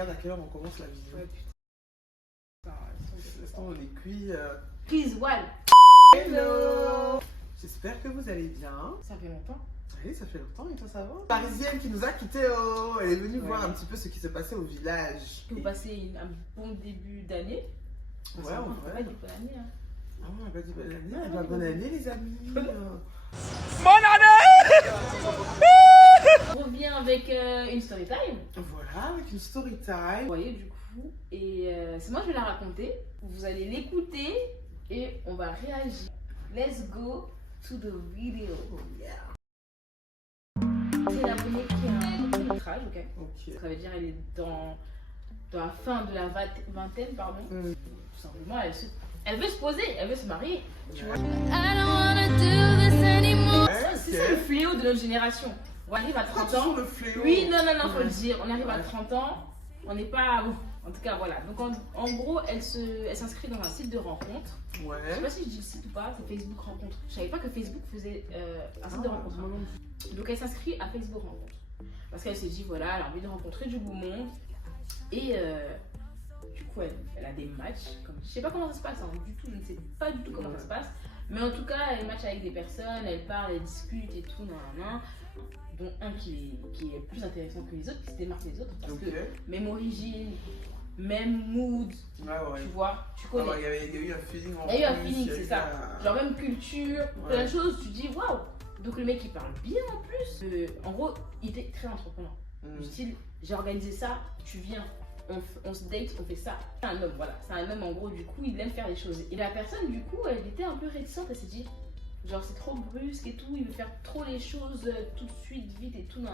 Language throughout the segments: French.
Regarde à quelle heure on commence la vidéo. Ouais, putain. L'instant on est cuit. Please, one. Hello. J'espère que vous allez bien. Ça fait longtemps. Oui, ça fait longtemps et toi ça va? Parisienne qui nous a quittés, oh. Elle est venue voir un petit peu ce qui se passait au village. Vous passez un bon début d'année. Ouais, on on va va. dire bonne année. Hein. Ah, on n'a pas dit bonne année. Bah, bonne année les amis. Bonne année. On revient avec une story time. Voilà, avec une story time. Vous voyez du coup. Et c'est moi je vais la raconter. Vous allez l'écouter et on va réagir. Let's go to the video. Oh, yeah. C'est l'abonnée qui a un court métrage, ok? Ok. Ça veut dire elle est dans la fin de la vingtaine, pardon. Tout simplement, elle veut se poser, elle veut se marier. Tu vois? C'est ça le fléau de notre génération. On arrive à 30 ans. Le fléau. Oui, non, faut le dire. On arrive à 30 ans, on n'est pas. Bon, en tout cas, voilà. Donc, en gros, elle s'inscrit dans un site de rencontre. Ouais. Je sais pas si je dis le site ou pas, c'est Facebook Rencontre. Je savais pas que Facebook faisait un site de rencontre. Donc, elle s'inscrit à Facebook Rencontre. Parce qu'elle se dit, voilà, elle a envie de rencontrer du beau monde. Et du coup, elle a des matchs. Je sais pas comment ça se passe, hein, du tout. Je ne sais pas du tout comment ça se passe. Mais en tout cas, elle match avec des personnes, elle parle, elle discute et tout, dont un qui est plus intéressant que les autres, qui se démarque des autres. Parce que même origine, même mood, tu vois, tu connais. Il y a eu un feeling. Il y a eu un feeling, c'est ça. Genre même culture, plein de choses, tu dis waouh. Donc le mec il parle bien en plus. En gros, il était très entreprenant. Du style, j'ai organisé ça, tu viens. On se date, on fait ça. C'est un homme, voilà. C'est un homme en gros, du coup, il aime faire les choses. Et la personne, du coup, elle était un peu réticente. Elle s'est dit, genre, c'est trop brusque et tout. Il veut faire trop les choses tout de suite, vite et tout.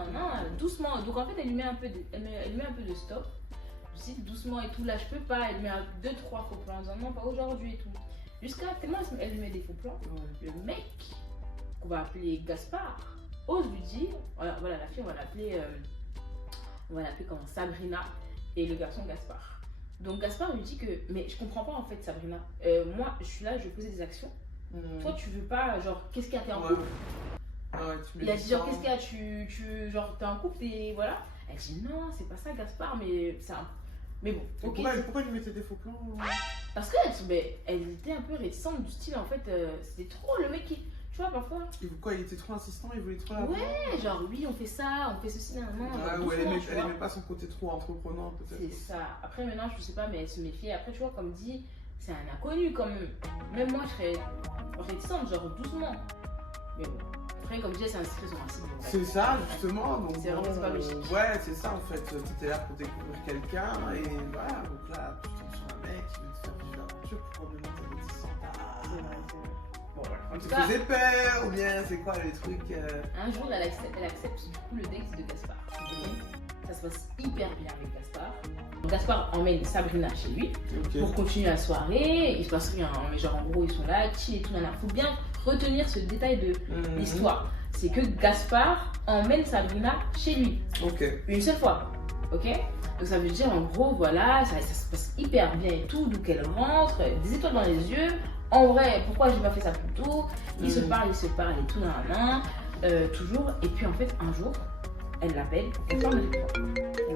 Doucement. Donc en fait, elle lui met un peu de stop. Je dis doucement et tout. Là, je peux pas. Elle met 2-3 faux plans en disant non, pas aujourd'hui et tout. Jusqu'à tellement elle lui met des faux plans. Le mec, qu'on va appeler Gaspard, ose lui dire, voilà la fille, on va l'appeler comment, Sabrina. Et le garçon Gaspard. Donc Gaspard lui dit que, mais je comprends pas en fait Sabrina. Moi je suis là, je vais poser des actions. Toi tu veux pas, genre qu'est-ce qu'il y a, t'es en couple? Il a dit genre qu'est-ce qu'il y a, genre t'es en couple et voilà. Elle dit non c'est pas ça Gaspard, mais c'est un... Mais bon, ok. Pourquoi tu mettais des faux plans? Parce qu'elle était un peu réticente du style en fait, c'était trop le mec qui... Tu vois, parfois. Et pourquoi il était trop insistant, il voulait trop la voir. Ouais, genre oui, on fait ça, on fait ceci, ou elle aimait pas son côté trop entreprenant, peut-être. C'est ça. Après, maintenant, je sais pas, mais elle se méfiait. Après, tu vois, comme dit, c'est un inconnu quand même. Même moi, je serais réticente, genre doucement. Mais bon. Après, comme je disais, c'est inscrit sur un site. C'est ça, justement. Donc, c'est vraiment pas logique. Ouais, c'est ça en fait. Tu étais là pour découvrir quelqu'un et voilà. Donc là, tu tombes sur un mec qui veut te faire vivre l'aventure, probablement t'es réticente. C'est vrai. Bon, voilà. Tu faisais peur ou bien c'est quoi les trucs Un jour, elle accepte du coup le date de Gaspard. Ça se passe hyper bien avec Gaspard. Gaspard emmène Sabrina chez lui pour continuer la soirée. Il se passe rien, hein, mais genre en gros ils sont là, chill et tout. Il faut bien retenir ce détail de l'histoire. C'est que Gaspard emmène Sabrina chez lui. Une seule fois. Ok. Donc ça veut dire en gros voilà, ça se passe hyper bien et tout. Donc elle rentre, des étoiles dans les yeux. En vrai, pourquoi j'ai pas fait ça plus tôt? Ils se parlent et tout toujours. Et puis en fait, un jour, elle l'appelle, Gaspard ne répond pas.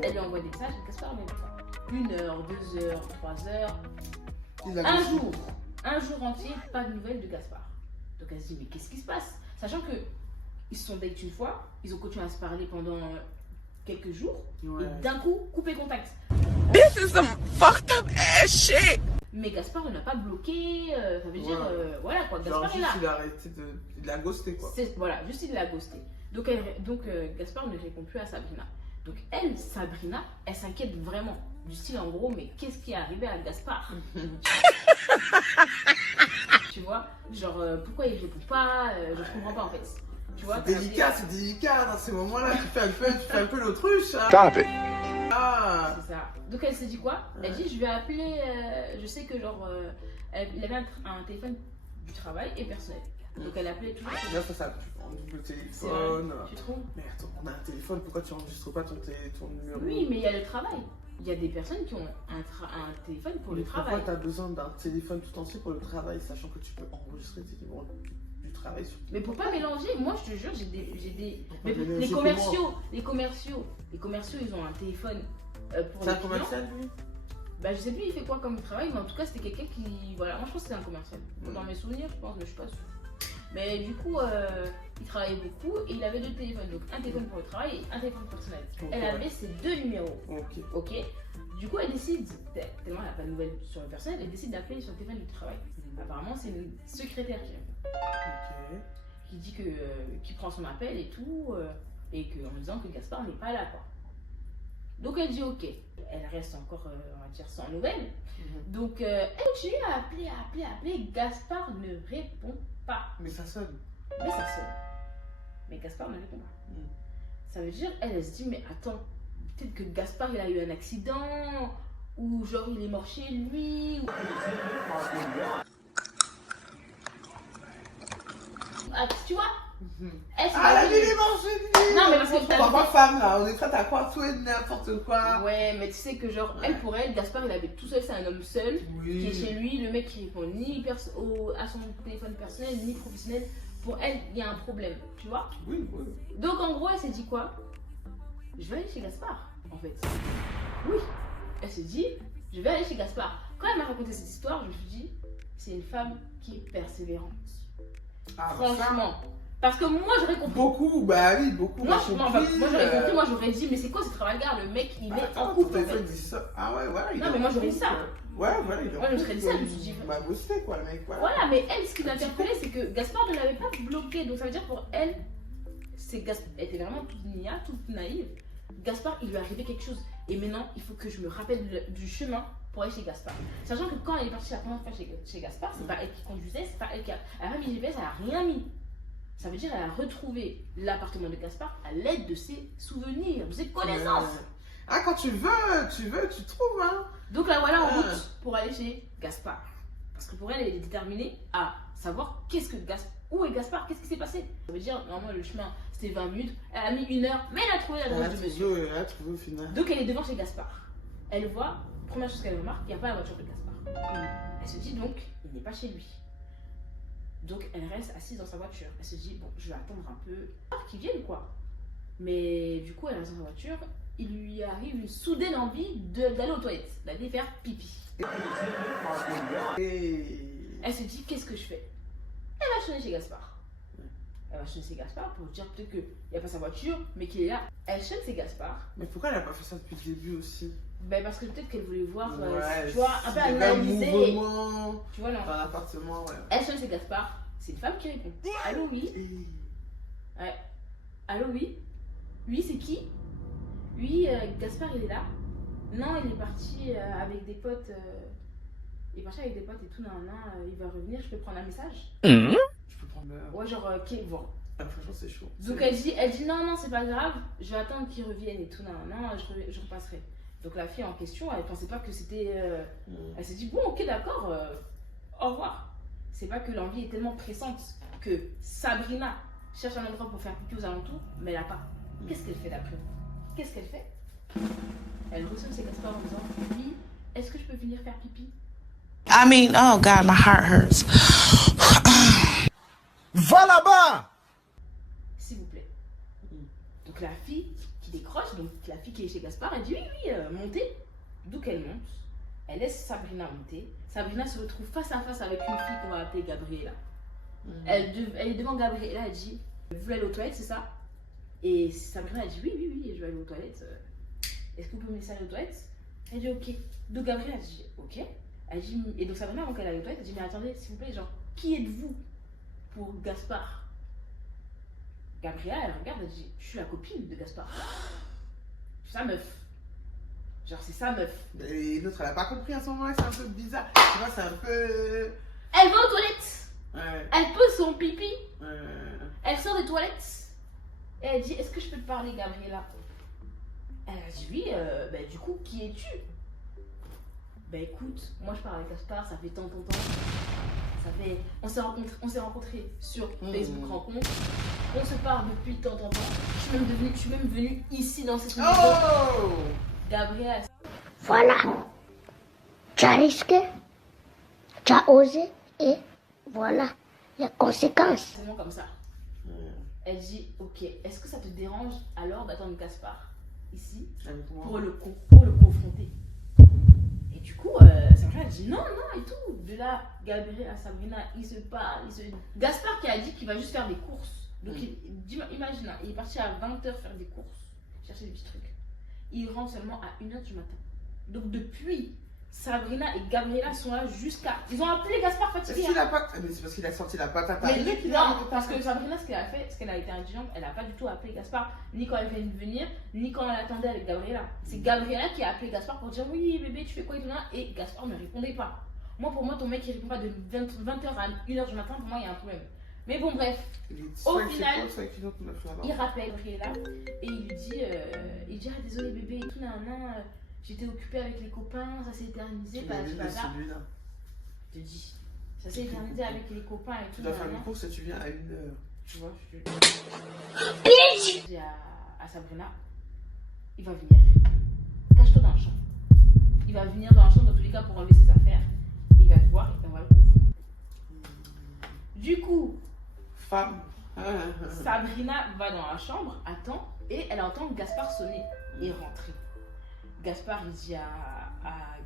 Elle lui envoie des messages, Gaspard ne répond pas. 1 heure, 2 heures, 3 heures. Un jour entier, pas de nouvelles de Gaspard. Donc elle se dit, mais qu'est-ce qui se passe? Sachant que ils se sont datés une fois, ils ont continué à se parler pendant quelques jours, et d'un coup, coupé contact. This is some fucked up ass shit. Mais Gaspard ne l'a pas bloqué, ça veut dire, voilà quoi, Gaspard est là. Il a arrêté de la ghoster quoi. Voilà, juste il l'a ghosté. Donc Gaspard ne répond plus à Sabrina. Donc elle, Sabrina, elle s'inquiète vraiment. Du style en gros, mais qu'est-ce qui est arrivé à Gaspard? Tu vois, genre pourquoi il répond pas, je comprends pas en fait. Tu vois, c'est délicat dans ces moments-là, tu fais un peu l'autruche. Hein. Stop it. C'est ça. Donc elle s'est dit quoi? Elle dit je vais appeler, je sais que genre il avait un téléphone du travail et personnel. Donc elle appelait toujours. Bien ça, on double téléphone. Tu trouves? Mais attends, on a un téléphone, pourquoi tu enregistres pas ton numéro? Oui, mais il y a le travail. Il y a des personnes qui ont un téléphone pour le travail. Pourquoi tu as besoin d'un téléphone tout entier pour le travail, sachant que tu peux enregistrer tes numéros du travail sur... Mais pour pas mélanger, moi je te jure, j'ai des... Mais les commerciaux, ils ont un téléphone pour C'est les un clients. commercial, lui? Bah, je sais plus il fait quoi comme travail, mais en tout cas c'était quelqu'un qui. Voilà, moi je pense que c'est un commercial. Dans mes souvenirs, je pense, mais je suis pas sûre. Mais du coup, il travaillait beaucoup et il avait deux téléphones. Donc un téléphone pour le travail et un téléphone personnel. Elle avait ses deux numéros. Ok. Du coup, elle décide, tellement elle n'a pas de nouvelles sur le personnel, elle décide d'appeler sur le téléphone du travail. Apparemment, c'est une secrétaire qui dit que qui prend son appel et tout, et que, en disant que Gaspard n'est pas là, quoi. Donc elle dit ok. Elle reste encore, on va dire, sans nouvelles. Donc elle continue à appeler. Gaspard ne répond pas. Mais ça sonne. Mais ça sonne. Mais Gaspard ne répond pas. Ça veut dire, elle se dit, mais attends, peut-être que Gaspard il a eu un accident, ou genre il est mort chez lui. Ah, tu vois? La vie est mort chez lui. Non, mais parce que t'as pas femme là, on est prête à croire tout et n'importe quoi. Ouais, mais tu sais que genre, pour elle, Gaspard il avait tout seul, c'est un homme seul, qui est chez lui, le mec qui répond ni à son téléphone personnel, ni professionnel. Pour elle, il y a un problème, tu vois? Oui. Donc en gros, elle s'est dit quoi? Je vais aller chez Gaspard, en fait. Oui, elle s'est dit, je vais aller chez Gaspard. Quand elle m'a raconté cette histoire, je me suis dit, c'est une femme qui est persévérante. Franchement. Parce que moi j'aurais compris. Beaucoup. Moi j'aurais compris, moi j'aurais dit, mais c'est quoi ce travail-gars? Le mec il est en couple. En fait. Ah ouais, voilà. Non, mais moi j'aurais dit ça. Ouais, voilà. Moi je serais dit ça, je me suis dit. Bah, bosser quoi, le mec. Voilà, mais elle, ce qui l'interpellait, c'est que Gaspard ne l'avait pas bloqué. Donc ça veut dire pour elle, elle était vraiment toute nia, toute naïve. Gaspard, il lui est arrivé quelque chose. Et maintenant, il faut que je me rappelle du chemin pour aller chez Gaspard. Sachant que quand elle est partie la première fois chez Gaspard, c'est pas elle qui conduisait, c'est pas elle qui a. Elle a pas mis GPS, elle a rien mis. Ça veut dire qu'elle a retrouvé l'appartement de Gaspard à l'aide de ses souvenirs, de ses connaissances. Ah, quand tu veux, tu trouves, hein. Donc là, voilà, en route pour aller chez Gaspard. Parce que pour elle, elle est déterminée à savoir où est Gaspard, qu'est-ce qui s'est passé. Ça veut dire, normalement, le chemin, c'était 20 minutes. Elle a mis 1 heure, mais elle a trouvé l'adresse du monsieur. Elle a trouvé au final. Donc elle est devant chez Gaspard. Elle voit, première chose qu'elle remarque, il n'y a pas la voiture de Gaspard. Elle se dit donc, il n'est pas chez lui. Donc elle reste assise dans sa voiture. Elle se dit, bon, je vais attendre un peu qu'il vienne, quoi. Mais du coup, elle reste dans sa voiture. Il lui arrive une soudaine envie d'aller aux toilettes, d'aller faire pipi. Elle se dit, qu'est-ce que je fais? Elle va sonner chez Gaspard. Elle va sonner chez Gaspard pour dire peut-être qu'il n'y a pas sa voiture, mais qu'il est là. Elle sonne chez Gaspard. Mais pourquoi elle n'a pas fait ça depuis le début aussi? Ben parce que peut-être qu'elle voulait voir, tu vois, un peu analyser. Tu vois, non. Dans l'appartement, ouais. Elle sonne chez Gaspard. C'est une femme qui répond. Allô, oui. Ouais. Allô, oui. Oui, c'est qui? Oui, Gaspard, il est là. Non, il est parti avec des potes. Il est parti avec des potes et tout, il va revenir. Je peux prendre un message? Je peux prendre le. Ouais, genre, ok, bon. Franchement, c'est chaud. Donc elle dit non, c'est pas grave. Je vais attendre qu'il revienne et tout, je repasserai. Donc la fille en question, elle pensait pas que c'était. Elle s'est dit bon, ok, d'accord, au revoir. C'est pas que l'envie est tellement pressante que Sabrina cherche un endroit pour faire pipi aux alentours, mais elle a pas. Qu'est-ce qu'elle fait d'après vous? Qu'est-ce qu'elle fait? Elle ressonne ses Gaspard en disant oui, est-ce que je peux venir faire pipi? I mean, oh God, my heart hurts. Va là-bas! S'il vous plaît. Donc la fille qui décroche, donc la fille qui est chez Gaspard, elle dit oui, montez. Donc elle monte, elle laisse Sabrina monter. Sabrina se retrouve face à face avec une fille qu'on va appeler Gabriela. Elle est devant Gabriela, elle dit vous voulez aller aux toilettes, c'est ça? Et Sabrina, elle dit oui, je vais aller aux toilettes. Est-ce que vous pouvez me laisser aller aux toilettes? Elle dit ok. Donc Gabriela, elle dit ok. Elle dit, et donc Sabrina, avant qu'elle aille aux toilettes, elle dit mais attendez, s'il vous plaît, genre, qui êtes-vous pour Gaspard? Gabriela, elle regarde, elle dit je suis la copine de Gaspard. Sa meuf. Genre, c'est sa meuf. Et l'autre, elle a pas compris à ce moment-là, c'est un peu bizarre. Tu vois, c'est un peu. Elle va aux toilettes. Ouais. Elle pose son pipi. Ouais. Elle sort des toilettes. Et elle dit est-ce que je peux te parler, Gabriela? Elle a dit oui, bah, du coup, qui es-tu? Bah écoute, moi je parle avec Gaspard, ça fait tant. Ça fait. On s'est rencontrés sur Facebook Rencontre. On se parle depuis tant. Je suis même venue ici dans cette maison. Oh! Gabriel. Voilà. Tu as risqué, tu as osé et voilà les conséquences. C'est bon comme ça. Elle dit ok, est-ce que ça te dérange alors d'attendre Gaspard? ici Avec moi. pour le confronter. Et du coup, Sabrina dit non et tout. De là, Gabriel à Sabrina, ils se parlent. Gaspard qui a dit qu'il va juste faire des courses. Donc imagine, hein, il est parti à 20h faire des courses, chercher des petits trucs. Il rentre seulement à 1h du matin. Donc depuis, Sabrina et Gabriela sont là jusqu'à... Ils ont appelé Gaspard fatigué. Est-ce qu'il a pas... Mais c'est parce qu'il a sorti la patate à Mais riz qu'il a non, arrêté parce de que Sabrina, ce qu'elle a fait, c'est qu'elle a été intelligente, elle n'a pas du tout appelé Gaspard, ni quand elle venait de venir, ni quand elle attendait avec Gabriela. C'est Gabriela qui a appelé Gaspard pour dire oui bébé, tu fais quoi et tout là, et Gaspard ne répondait pas. Moi, pour moi, ton mec qui répond pas de 20h à 1h du matin, pour moi, il y a un problème. Mais bon, bref, au final, il rappelle Gabriela et il lui dit, ah désolé bébé et tout, j'étais occupée avec les copains, ça s'est éternisé, pas ça. Je te dis, ça s'est éternisé avec les copains et tout. Tu dois faire une course et tu viens à 1h. Tu vois, je dis à Sabrina, il va venir, cache-toi dans la chambre. Il va venir dans la chambre dans tous les cas pour enlever ses affaires. Il va te voir et on va le confondre. Du coup, Femme. Sabrina va dans la chambre, attend, et elle entend Gaspard sonner et rentrer. Gaspard il dit à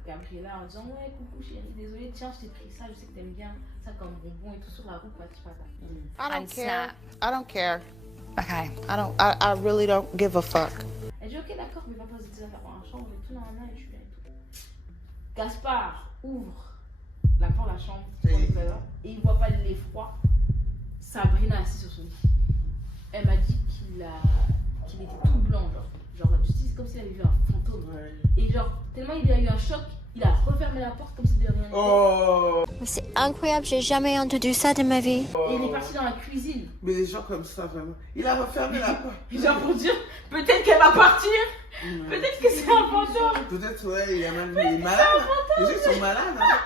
Gabriela en disant ouais coucou chérie, désolé, tiens je t'ai pris ça, je sais que t'aimes bien ça comme bonbon et tout sur la route, pas I don't care. I don't care. Okay. I really don't give a fuck. Elle dit ok d'accord, mais va poser tes affaires dans la chambre et tout, et je viens et tout. Gaspard ouvre la porte de la chambre et il voit pas l'effroi. Sabrina assise sur son lit. Elle m'a dit qu'il était tout blanc, genre c'est comme s'il avait vu un fantôme. Ouais. Et genre, tellement il a eu un choc, il a refermé la porte comme si de rien n'était. Oh. C'est incroyable, j'ai jamais entendu ça de ma vie. Et il est parti dans la cuisine. Mais des gens comme ça, vraiment. Il a refermé la porte. Genre pour dire, peut-être qu'elle va partir. Peut-être que c'est un fantôme. Peut-être, ouais, il est malade. Les gens sont malades. Hein.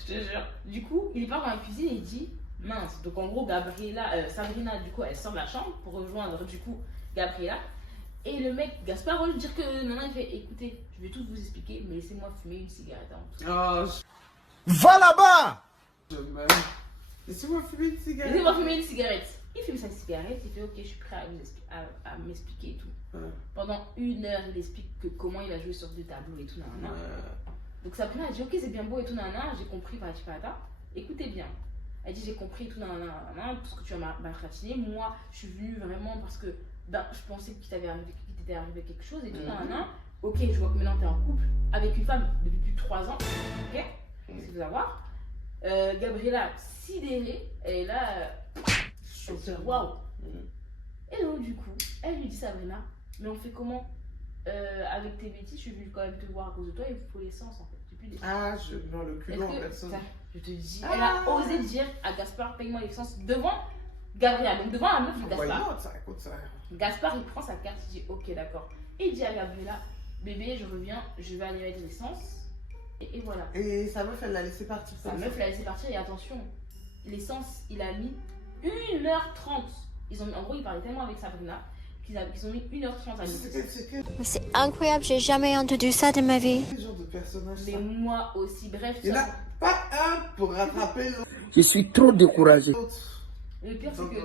Je te jure. Du coup, il part dans la cuisine et il dit, mince. Donc en gros, Sabrina, du coup, elle sort de la chambre pour rejoindre, du coup, Gabriela. Et le mec, Gaspard, au lieu de dire que maintenant il fait écoutez, je vais tout vous expliquer, mais laissez-moi fumer une cigarette avant tout. Va là-bas! Je meurs. Laissez-moi fumer une cigarette. Laissez-moi fumer une cigarette. Il fume sa cigarette, il fait ok, je suis prêt à m'expliquer et tout. Pendant 1 heure, il explique comment il a joué sur 2 tableaux et tout. Donc Sabrina a dit ok, c'est bien beau et tout, j'ai compris, écoutez bien. Elle dit j'ai compris et tout, tout ce que tu as m'attratiné. Moi, je suis venue vraiment parce que je pensais qu'il t'était arrivé quelque chose et tout, Ok, je vois que maintenant t'es en couple avec une femme depuis plus de 3 ans. Ok, c'est de savoir. Gabriela, sidérée, elle est là. Elle se dit waouh. Et donc, du coup, elle lui dit Sabrina, mais on fait comment avec tes bêtises, je suis venue quand même te voir à cause de toi, il faut l'essence en fait. Je meurs le cul en personne. Je te dis, elle a osé dire à Gaspard, paye-moi l'essence devant Gabriela, donc devant la meuf de Gaspard. Gaspard, il prend sa carte, il dit ok, d'accord. Et il dit à Gabriela, bébé, je reviens, je vais aller mettre l'essence. Et voilà. Et sa meuf, elle l'a laissé partir. Sa meuf l'a laissé partir, et attention, l'essence, il a mis 1h30. En gros, il parlait tellement avec Sabrina qu'ils ont mis 1h30 à lui. C'est incroyable, j'ai jamais entendu ça de ma vie. Quel genre de personnage? Mais moi aussi, bref. Il n'y en a pas un pour rattraper l'autre. Je suis trop découragé. Le pire, c'est que.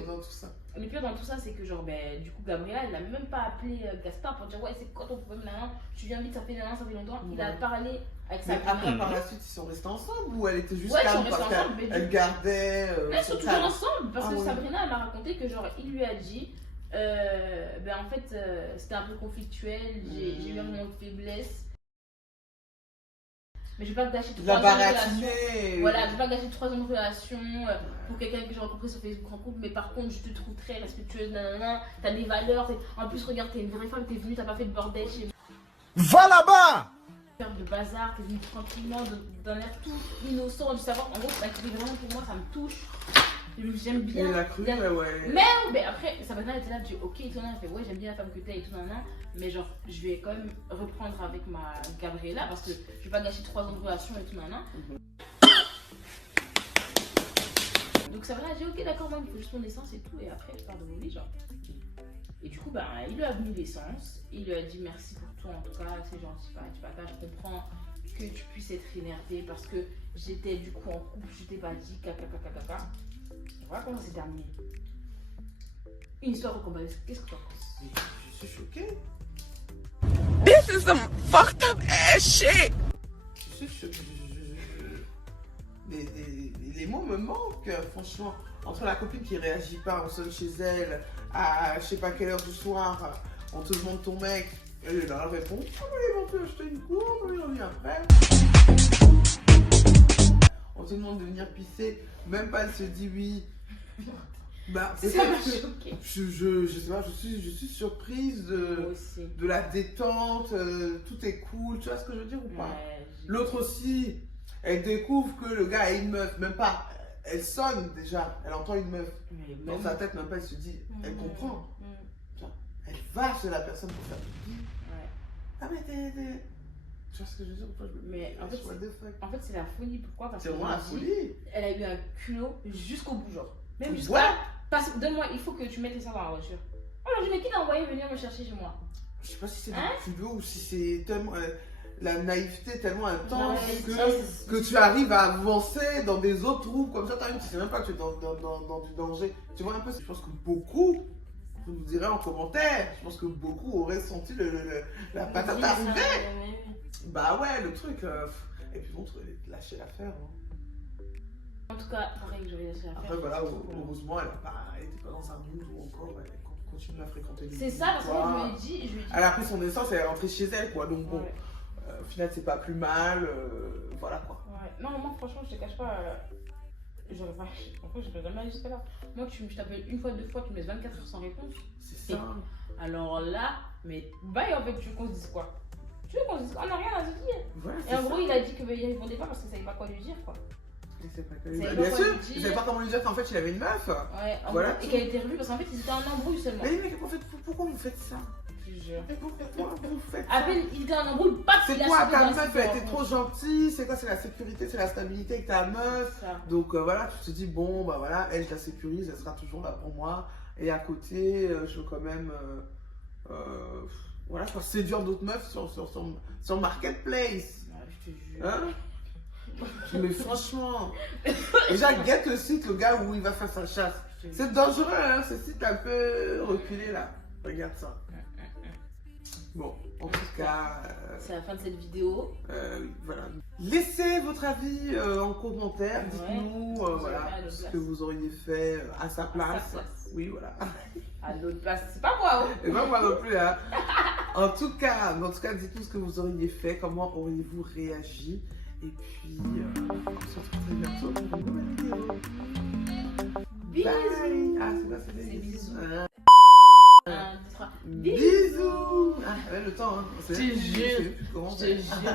Le pire dans tout ça, c'est que genre, du coup, Gabriela, elle n'a même pas appelé Gaspard pour dire ouais, c'est quoi ton problème maintenant? Tu viens vite, ça fait longtemps. Il a parlé avec sa après, par la suite, ils sont restés ensemble ou elle était juste ouais, calme parce qu'elle gardait. Ils sont toujours ensemble parce que Sabrina, elle m'a raconté que genre, il lui a dit en fait, c'était un peu conflictuel, j'ai eu un moment de faiblesse. Mais je vais pas gâcher 3 ans de relation. Voilà, je vais pas gâcher 3 ans de relation pour quelqu'un que j'ai rencontré sur Facebook en couple. Mais par contre, je te trouve très respectueuse, t'as des valeurs. En plus, regarde, t'es une vraie femme, t'es venue, t'as pas fait de bordel chez moi. Va là-bas! Faire de bazar, t'es venue tranquillement, d'un air tout innocent, du savoir. En gros, vraiment pour moi, ça me touche. J'aime bien. Il a cru, ouais. Mais après, Sabrina était là, elle dit ok, et tout, elle fait ouais, j'aime bien la femme que t'es et tout, mais genre, je vais quand même reprendre avec ma Gabriela parce que je vais pas gâcher 3 ans de relation et tout, Donc Sabrina a dit ok, d'accord, moi, il faut juste mon essence et tout, et après, je pars de mon lit, genre. Et du coup, il lui a mis l'essence, il lui a dit merci pour tout, en tout cas, c'est gentil, je comprends que tu puisses être énervé parce que j'étais du coup en couple, je t'ai pas dit, Voilà comment c'est terminé. Une histoire au combat. Qu'est-ce que tu en penses? Je suis choquée. This is some fucked up ass shit. Les mots me manquent, franchement. Entre la copine qui réagit pas, on sonne chez elle, à je sais pas quelle heure du soir, on te demande ton mec, elle est là, elle répond, on va aller monter acheter une course, on va y après. On te demande de venir pisser, même pas elle se dit oui. Bah, Ça m'a choqué. Je sais pas, je suis surprise de la détente, tout est cool, tu vois ce que je veux dire ou pas? Ouais, L'autre aussi, elle découvre que le gars a une meuf, même pas, elle sonne déjà, elle entend une meuf. Dans sa tête, même pas, elle se dit, elle comprend. Elle va chez la personne pour faire pipi. Ouais. Ah mais t'es... Tu vois ce que je veux dire ou pas? Mais en fait, c'est la folie. Pourquoi? Parce c'est que vraiment la folie. elle a eu un culot jusqu'au bout, genre. Même jusqu'à... Ouais. Donne-moi, il faut que tu mettes ça dans la voiture. Alors, je dis, qui t'a envoyé venir me chercher chez moi? Je sais pas si c'est du culot ou si c'est tellement... la naïveté tellement intense que tu arrives à avancer dans des autres trous comme ça, tu sais même pas que tu es dans du danger. Tu vois un peu, je pense que beaucoup, vous nous direz en commentaire, je pense que beaucoup auraient senti la patate arriver. Bah ouais, le truc. Et puis bon, lâcher l'affaire. Hein. En tout cas, pareil, je vais lâcher l'affaire. Après voilà, heureusement, elle était pas dans un mood ou encore, elle continue à fréquenter les C'est ça, parce que je lui ai dit... Elle a pris son essence, elle est rentrée chez elle, quoi. Donc bon... Ouais. Au final, c'est pas plus mal, voilà quoi. Ouais. Non, moi, franchement, je te cache pas, j'aurais pas. En fait, je peux jamais aller jusqu'à là. Moi, je t'appelle une fois, deux fois, tu me laisses 24 heures sans réponse. C'est ça. Alors là, mais bye, en fait, tu veux qu'on se dise quoi? Tu veux qu'on se dise quoi? On n'a rien à se dire. Voilà, et en gros, il a dit qu'il répondait pas parce qu'il savait pas quoi lui dire, quoi. Bien sûr, il savait pas comment lui dire qu'en fait, il avait une meuf. Ouais, voilà. Et qu'elle était revenue parce qu'en fait, ils étaient en embrouille seulement. Mais mec, en fait, pourquoi vous faites ça? Pourquoi vous faites ça? À peine il était en embrouille, pas c'est quoi ta meuf? Elle était trop gentille. C'est quoi? C'est la sécurité, c'est la stabilité avec ta meuf. Donc voilà, tu te dis, bon, bah voilà, elle, je la sécurise, elle sera toujours là pour moi. Et à côté, je veux quand même. Voilà, je peux séduire d'autres meufs sur Marketplace. Ouais, je te jure. Hein? Mais franchement, déjà, guette le site, le gars où il va faire sa chasse. C'est dangereux, hein, ce site un peu reculé là. Regarde ça. Bon, en tout cas. C'est la fin de cette vidéo. Voilà. Laissez votre avis en commentaire. Dites-nous voilà, ce que vous auriez fait à sa place. Oui, voilà. À notre place, c'est pas moi. Hein. Et pas moi non plus. Hein. En tout cas, dites-nous ce que vous auriez fait, comment auriez-vous réagi. Et puis, on se retrouve très bientôt pour une nouvelle vidéo. Bisous. Bye. Ah, c'est quoi, c'est des bisous. 1, 2, 3. Bisous. Ah, ouais, le temps, hein. Je te jure. Comment Je te jure.